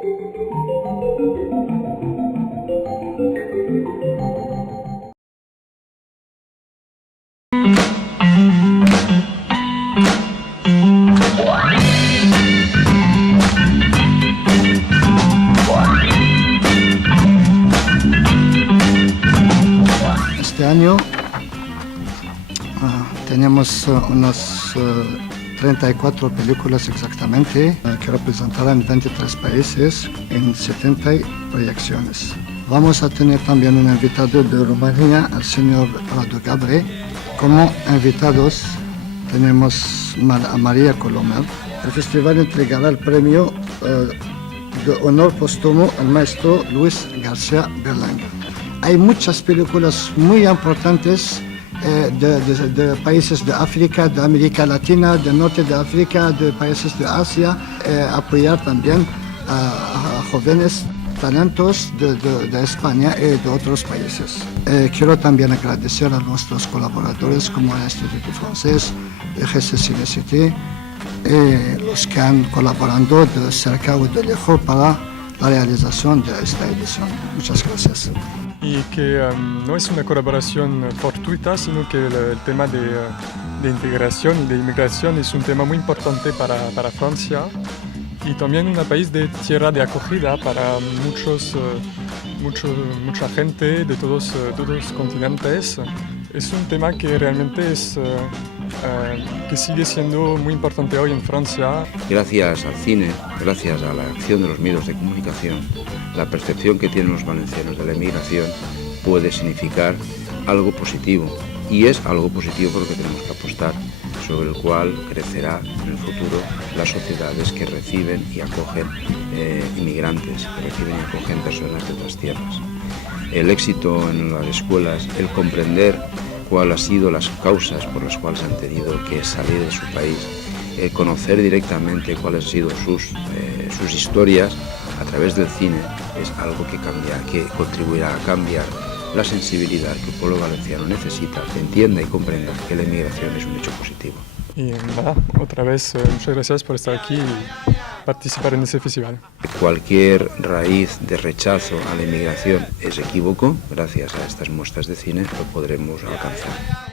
Este año tenemos unas 34 películas exactamente que representarán 23 países en 70 proyecciones. Vamos a tener también un invitado de Rumanía, el señor Rueda. Como invitados tenemos a María Colomer. El festival entregará el premio de honor póstumo al maestro Luis García Berlanga. Hay muchas películas muy importantes de países de África, de América Latina, del norte de África, de países de Asia, apoyar también a jóvenes talentos de España y de otros países. Quiero también agradecer a nuestros colaboradores como el Instituto Francés, el GCCNCT, los que han colaborado de cerca o de lejos para la realización de esta edición. Muchas gracias. Y que no es una colaboración fortuita, sino que el tema de integración y de inmigración es un tema muy importante para Francia y también un país de tierra de acogida para mucha gente de todos los continentes. Es un tema que realmente que sigue siendo muy importante hoy en Francia. Gracias al cine, gracias a la acción de los medios de comunicación, la percepción que tienen los valencianos de la emigración puede significar algo positivo. Y es algo positivo por lo que tenemos que apostar, sobre el cual crecerá en el futuro las sociedades que reciben y acogen inmigrantes, que reciben y acogen personas de otras tierras. El éxito en las escuelas, el comprender cuáles han sido las causas por las cuales han tenido que salir de su país, conocer directamente cuáles han sido sus historias a través del cine, es algo que contribuirá a cambiar la sensibilidad que el pueblo valenciano necesita, que entienda y comprenda que la inmigración es un hecho positivo. Y nada, otra vez muchas gracias por estar aquí y participar en ese festival. Cualquier raíz de rechazo a la inmigración es equívoco. Gracias a estas muestras de cine lo podremos alcanzar.